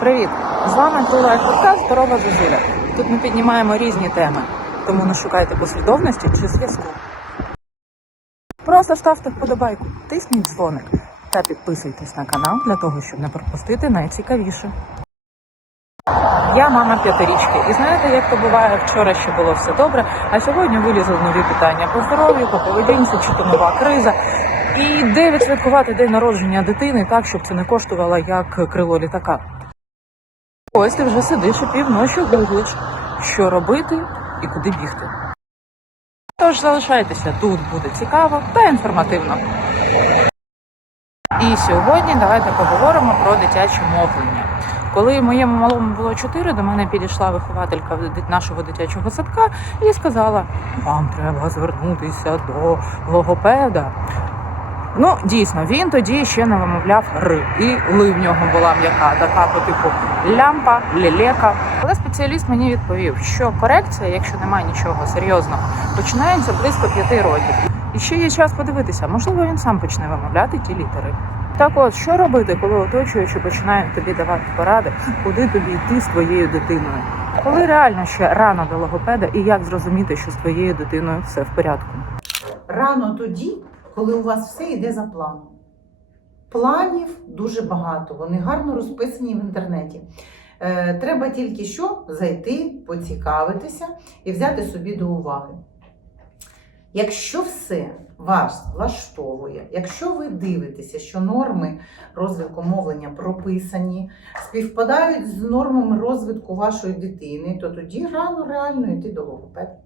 Привіт! З вами Тула подкаст Здорова Зозуля. Тут ми піднімаємо різні теми, тому не шукайте послідовності чи зв'язку. Просто ставте вподобайку, тисніть дзвоник та підписуйтесь на канал для того, щоб не пропустити найцікавіше. Я мама п'ятирічки, і знаєте, як то буває, вчора ще було все добре, а сьогодні вилізли нові питання по здоров'ю, по поведінці, чи то нова криза. І де відсвяткувати день народження дитини так, щоб це не коштувало як крило літака. Ось ти вже сидиш і півночі гуглиш, що робити і куди бігти. Тож залишайтеся, тут буде цікаво та інформативно. І сьогодні давайте поговоримо про дитяче мовлення. Коли моєму малому було 4, до мене підійшла вихователька нашого дитячого садка і сказала: вам треба звернутися до логопеда. Ну, дійсно, він тоді ще не вимовляв р, і ли в нього була м'яка, така по типу лямпа, лілека. Але спеціаліст мені відповів, що корекція, якщо немає нічого серйозного, починається близько п'яти років. І ще є час подивитися, можливо, він сам почне вимовляти ті літери. Так от, що робити, коли оточуючі починають тобі давати поради, куди тобі йти з твоєю дитиною? Коли реально ще рано до логопеда, і як зрозуміти, що з твоєю дитиною все в порядку? Рано тоді, коли у вас все йде за планом. Планів дуже багато, вони гарно розписані в інтернеті. Е, треба тільки що зайти, поцікавитися і взяти собі до уваги. Якщо все вас влаштовує, якщо ви дивитеся, що норми розвитку мовлення прописані, співпадають з нормами розвитку вашої дитини, то тоді рано реально йти до логопеда.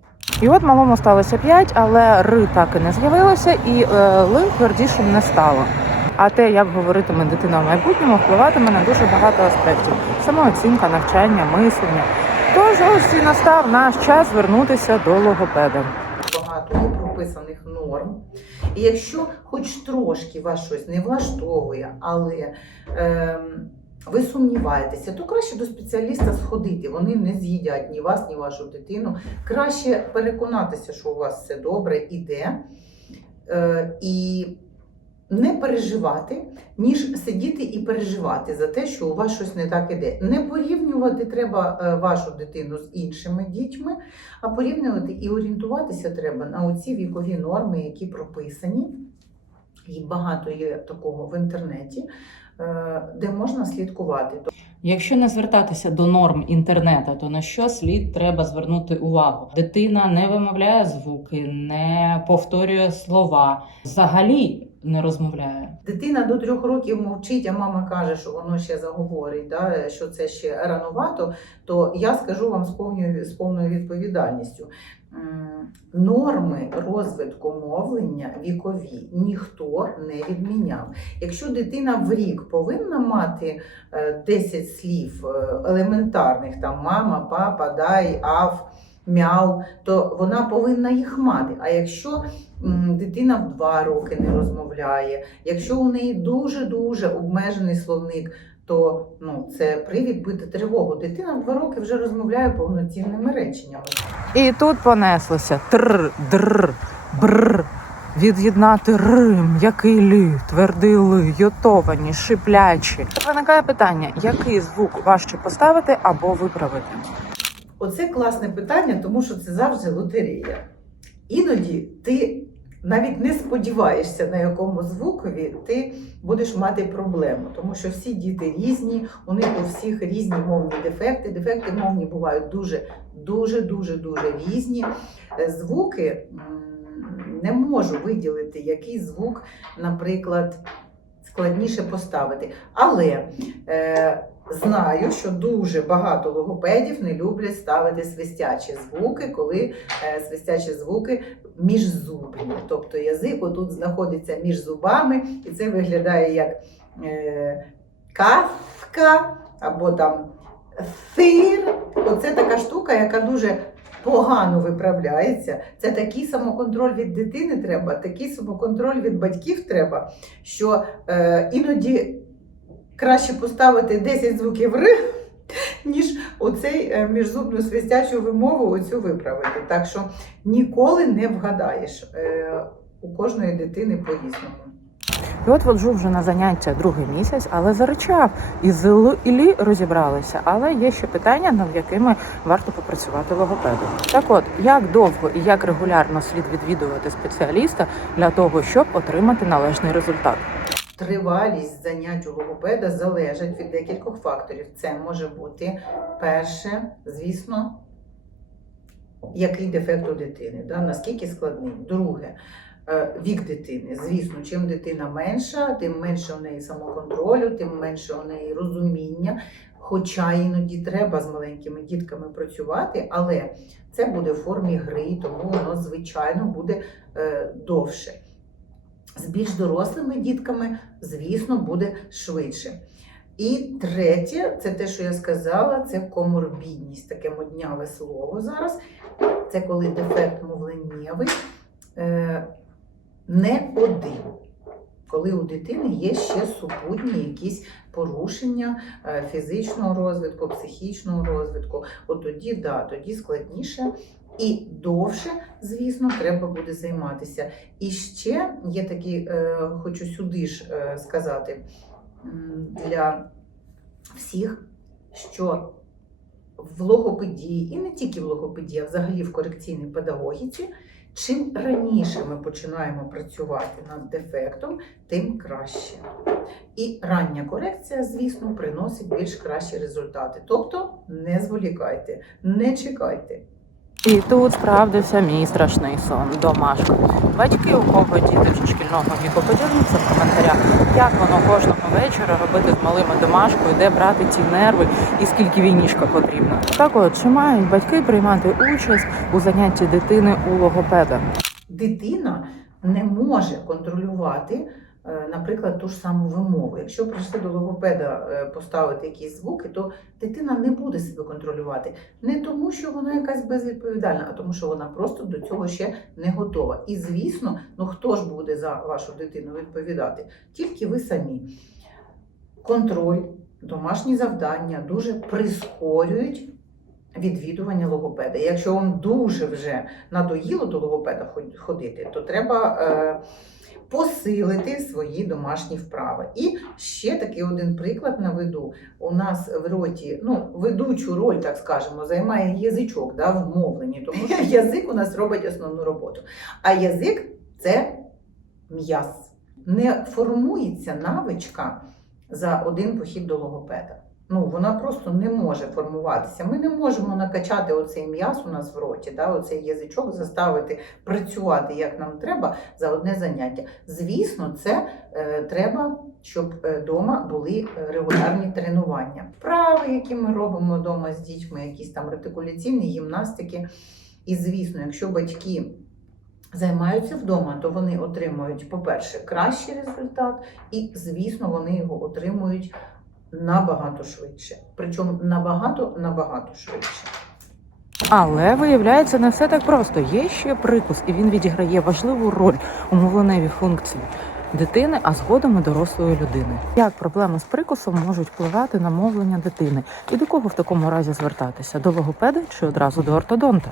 І от малому сталося 5, але ри так і не з'явилося, і е, ли твердішим не стало. А те, як говоритиме дитина в майбутньому, впливатиме на дуже багато аспектів: самооцінка, навчання, мислення. Тож ось і настав наш час звернутися до логопеда. багато є прописаних норм. І якщо хоч трошки вас щось не влаштовує, але ем, ви сумніваєтеся, то краще до спеціаліста сходити. Вони не з'їдять ні вас, ні вашу дитину. Краще переконатися, що у вас все добре іде. Е, і не переживати, ніж сидіти і переживати за те, що у вас щось не так іде. Не порівнювати треба е, вашу дитину з іншими дітьми, а порівнювати і орієнтуватися треба на оці вікові норми, які прописані. І багато є такого в інтернеті, де можна слідкувати. Якщо не звертатися до норм інтернету, то на що слід треба звернути увагу? Дитина не вимовляє звуки, не повторює слова, взагалі не розмовляє. Дитина до трьох років мовчить, а мама каже, що воно ще заговорить, да, що це ще рановато, то я скажу вам з повною, з повною відповідальністю. Норми розвитку мовлення вікові ніхто не відміняв. Якщо дитина в рік повинна мати е, 10 слів е, елементарних, там мама, папа, дай, ав, мяу, то вона повинна їх мати. А якщо дитина в 2 роки не розмовляє, якщо у неї дуже-дуже обмежений словник, то ну, це привід бити тривогу. Дитина в 2 роки вже розмовляє повноцінними реченнями. І тут понеслося тр, др, бр. Від'єднати р, м'який лі, твердий ли, йотовані, шиплячі. Виникає питання, який звук важче поставити або виправити. Оце класне питання, тому що це завжди лотерея. Іноді ти навіть не сподіваєшся, на якому звукові ти будеш мати проблему, тому що всі діти різні, у них у всіх різні мовні дефекти. Дефекти мовні бувають дуже, дуже, дуже, дуже різні. Е, Звуки не можу виділити, який звук, наприклад, складніше поставити. Але е, знаю, що дуже багато логопедів не люблять ставити свистячі звуки, коли е, свистячі звуки міжзубні. Тобто язик отут знаходиться між зубами, і це виглядає як е, кавка або там фир. Оце така штука, яка дуже погано виправляється. Це такий самоконтроль від дитини треба, такий самоконтроль від батьків треба, що е, іноді краще поставити 10 звуків ри, ніж оцей е, міжзубну свистячу вимову оцю виправити. Так що ніколи не вгадаєш. Е, у кожної дитини по-різному. І от воджу вже на заняття другий місяць, але заричав. І з Іллі розібралися. Але є ще питання, над якими варто попрацювати логопеду. Так от, як довго і як регулярно слід відвідувати спеціаліста для того, щоб отримати належний результат? Тривалість занять у логопеда залежить від декількох факторів. Це може бути перше, звісно, який дефект у дитини, да? наскільки складний. Друге, е, вік дитини. Звісно, чим дитина менша, тим менше у неї самоконтролю, тим менше у неї розуміння. Хоча іноді треба з маленькими дітками працювати, але це буде в формі гри, тому воно, звичайно, буде е, довше. З більш дорослими дітками, звісно, буде швидше. І третє, це те, що я сказала, це коморбідність, таке модняве слово зараз. Це коли дефект мовленнєвий е, не один. Коли у дитини є ще супутні якісь порушення е, фізичного розвитку, психічного розвитку, от тоді, да, тоді складніше і довше, звісно, треба буде займатися. І ще є такий, е, хочу сюди ж е, сказати для всіх, що в логопедії, і не тільки в логопедії, а взагалі в корекційній педагогіці, чим раніше ми починаємо працювати над дефектом, тим краще. І рання корекція, звісно, приносить більш кращі результати. Тобто не зволікайте, не чекайте. І тут справдився мій страшний сон домашка. Батьки, у кого діти вже шкільного віку, поділіться в коментарях, як воно кожного вечора робити з малими домашкою, де брати ці нерви і скільки війнішка потрібно. Так от, чи мають батьки приймати участь у занятті дитини у логопеда? дитина не може контролювати, наприклад, ту ж саму вимову. Якщо прийшли до логопеда е, поставити якісь звуки, то дитина не буде себе контролювати. Не тому, що вона якась безвідповідальна, а тому, що вона просто до цього ще не готова. І звісно, ну хто ж буде за вашу дитину відповідати? Тільки ви самі. Контроль, домашні завдання дуже прискорюють відвідування логопеда. Якщо вам дуже вже надоїло до логопеда ходити, то треба е, посилити свої домашні вправи. І ще такий один приклад наведу. У нас в роті, ну, ведучу роль, так скажемо, займає язичок да, в мовленні, тому що язик у нас робить основну роботу. А язик це м'яз. Не формується навичка за один похід до логопеда. Ну, вона просто не може формуватися. Ми не можемо накачати оцей м'яз у нас в роті, да, оцей язичок, заставити працювати як нам треба за одне заняття. Звісно, це е, треба, щоб вдома були е, регулярні тренування. Вправи, які ми робимо вдома з дітьми, якісь там ретикуляційні гімнастики. І звісно, якщо батьки займаються вдома, то вони отримують, по-перше, кращий результат, і, звісно, вони його отримують набагато швидше. Причому набагато набагато швидше. Але виявляється, не все так просто. Є ще прикус, і він відіграє важливу роль у мовленевій функції дитини, а згодом і дорослої людини. Як проблеми з прикусом можуть впливати на мовлення дитини? І до кого в такому разі звертатися? До логопеда чи одразу до ортодонта?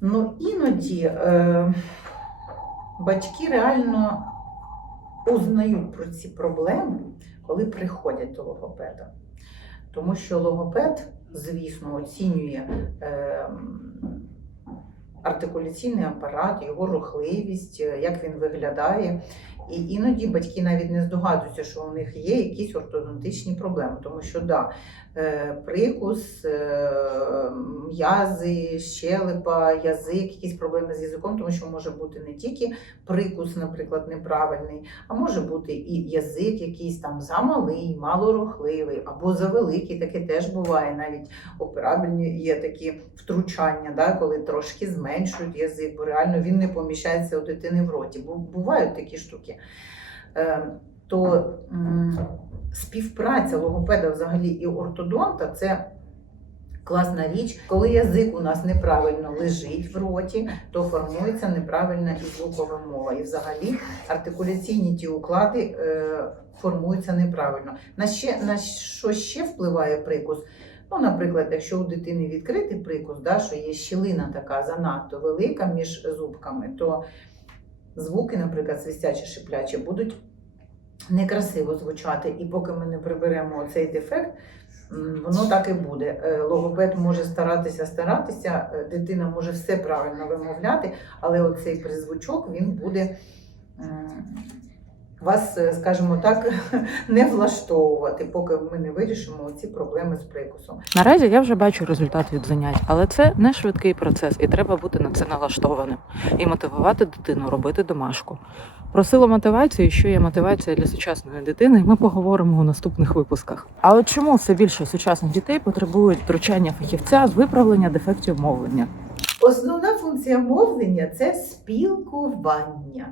Ну, іноді е, батьки реально узнають про ці проблеми, коли приходять до логопеда. Тому що логопед, звісно, оцінює е, артикуляційний апарат, його рухливість, е, як він виглядає. І іноді батьки навіть не здогадуються, що у них є якісь ортодонтичні проблеми, тому що да, прикус, е, м'язи, щелепа, язик, якісь проблеми з язиком, тому що може бути не тільки прикус, наприклад, неправильний, а може бути і язик якийсь там замалий, малорухливий або завеликий, таке теж буває. Навіть операбельні є такі втручання, да, коли трошки зменшують язик, бо реально він не поміщається у дитини в роті. Бу- Бувають такі штуки. То співпраця логопеда взагалі і ортодонта це класна річ. Коли язик у нас неправильно лежить в роті, то формується неправильна і звукова мова. І взагалі артикуляційні ті уклади е, формуються неправильно. На, ще, на що ще впливає прикус? Ну, наприклад, якщо у дитини відкритий прикус, да, що є щілина така занадто велика між зубками, то звуки, наприклад, свистячі шиплячі, будуть некрасиво звучати, і поки ми не приберемо цей дефект, воно так і буде. Е, Логопед може старатися, старатися, е, дитина може все правильно вимовляти, але оцей призвучок він буде вас, е, скажімо так, не влаштовувати, поки ми не вирішимо ці проблеми з прикусом. Наразі я вже бачу результат від занять, але це не швидкий процес, і треба бути на це налаштованим і мотивувати дитину робити домашку. Про силу мотивації, що є мотивація для сучасної дитини, ми поговоримо у наступних випусках. А от чому все більше сучасних дітей потребують втручання фахівця з виправлення дефектів мовлення? Основна функція мовлення це спілкування.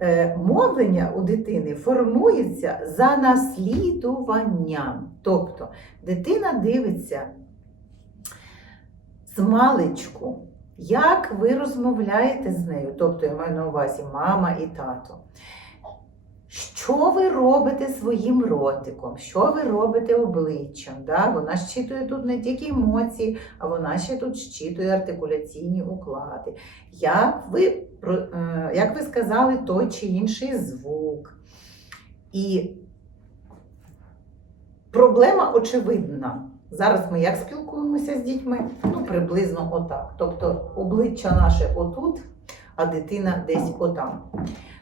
Е, Мовлення у дитини формується за наслідуванням. Тобто дитина дивиться з маличку, як ви розмовляєте з нею, тобто я маю на увазі мама і тато. Що ви робите своїм ротиком? Що ви робите обличчям? Да? Вона щитує тут не тільки емоції, а вона ще тут щитує артикуляційні уклади. Як ви, як ви сказали той чи інший звук? І проблема очевидна. Зараз ми як спілкуємося з дітьми? Ну, приблизно отак. Тобто обличчя наше отут, а дитина десь отам.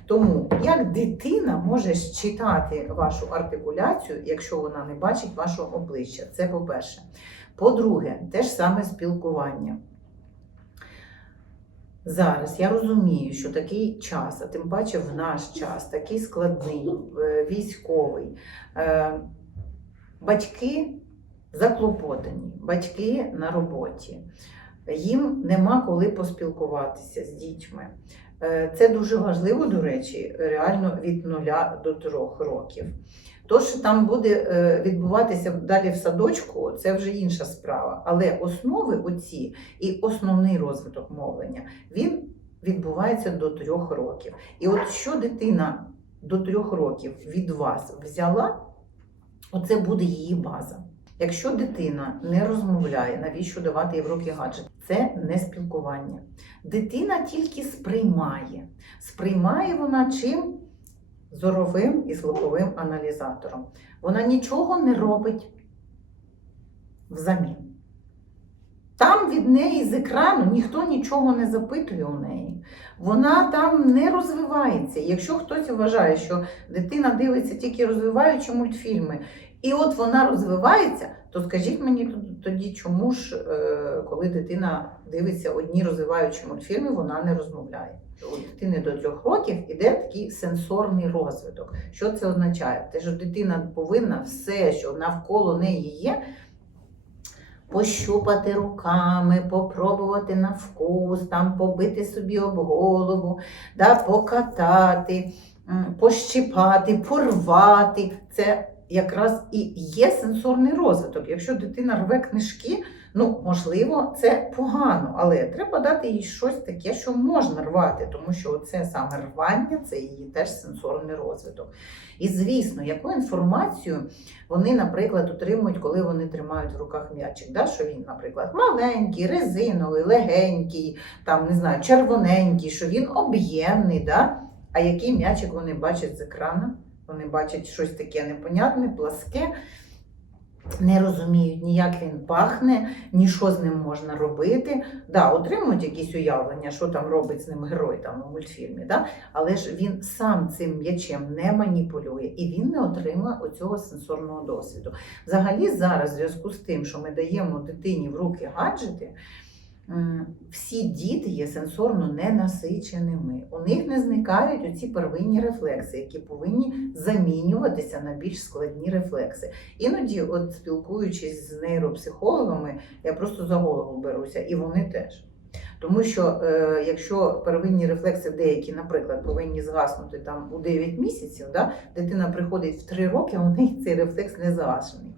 Тому як дитина може читати вашу артикуляцію, якщо вона не бачить вашого обличчя? Це по-перше. По-друге, те ж саме спілкування. Зараз я розумію, що такий час, а тим паче в наш час, такий складний, е, військовий. Е, Батьки заклопотані, батьки на роботі. Їм нема коли поспілкуватися з дітьми. Е, Це дуже важливо, до речі, реально від нуля до трьох років. То, що там буде е, відбуватися далі в садочку, це вже інша справа. Але основи оці і основний розвиток мовлення він відбувається до трьох років. І от що дитина до трьох років від вас взяла, оце буде її база. Якщо дитина не розмовляє, навіщо давати їй в руки гаджет? Це не спілкування. Дитина тільки сприймає. Сприймає вона чим? Зоровим і слуховим аналізатором. Вона нічого не робить взамін. Там від неї з екрану ніхто нічого не запитує у неї. Вона там не розвивається. Якщо хтось вважає, що дитина дивиться тільки розвиваючі мультфільми, і от вона розвивається, то скажіть мені тоді, чому ж, е, коли дитина дивиться одні розвиваючі мультфільми, вона не розмовляє. У дитини до трьох років іде такий сенсорний розвиток. Що це означає? Те, що дитина повинна все, що навколо неї є, пощупати руками, попробувати на вкус, там побити собі об голову, да, покатати, пощипати, порвати. Це якраз і є сенсорний розвиток. Якщо дитина рве книжки, ну можливо, це погано, але треба дати їй щось таке, що можна рвати, тому що це саме рвання, це її теж сенсорний розвиток. І звісно, яку інформацію вони, наприклад, отримують, коли вони тримають в руках м'ячик. Да? Що він, наприклад, маленький, резиновий, легенький, там не знаю, червоненький, що він об'ємний. Да? А який м'ячик вони бачать з екрана? Вони бачать щось таке непонятне, пласке, не розуміють ні як він пахне, ні що з ним можна робити. Да, отримують якісь уявлення, що там робить з ним герой там у мультфільмі. Да? Але ж він сам цим м'ячем не маніпулює і він не отримує оцього сенсорного досвіду. Взагалі, зараз, в зв'язку з тим, що ми даємо дитині в руки гаджети. М, Всі діти є сенсорно ненасиченими. У них не зникають оці первинні рефлекси, які повинні замінюватися на більш складні рефлекси. Іноді, от спілкуючись з нейропсихологами, я просто за голову беруся, і вони теж. Тому що е, якщо первинні рефлекси деякі, наприклад, повинні згаснути там у 9 місяців, да, дитина приходить в 3 роки, а у неї цей рефлекс не згашений.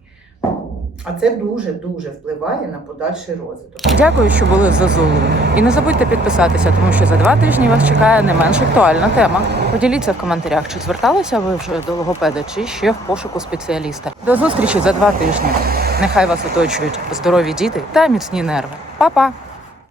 А це дуже-дуже впливає на подальший розвиток. Дякую, що були з Зазулею. І не забудьте підписатися, тому що за два тижні вас чекає не менш актуальна тема. Поділіться в коментарях, чи зверталися ви вже до логопеда, чи ще в пошуку спеціаліста. До зустрічі за два тижні. Нехай вас оточують здорові діти та міцні нерви. Па-па!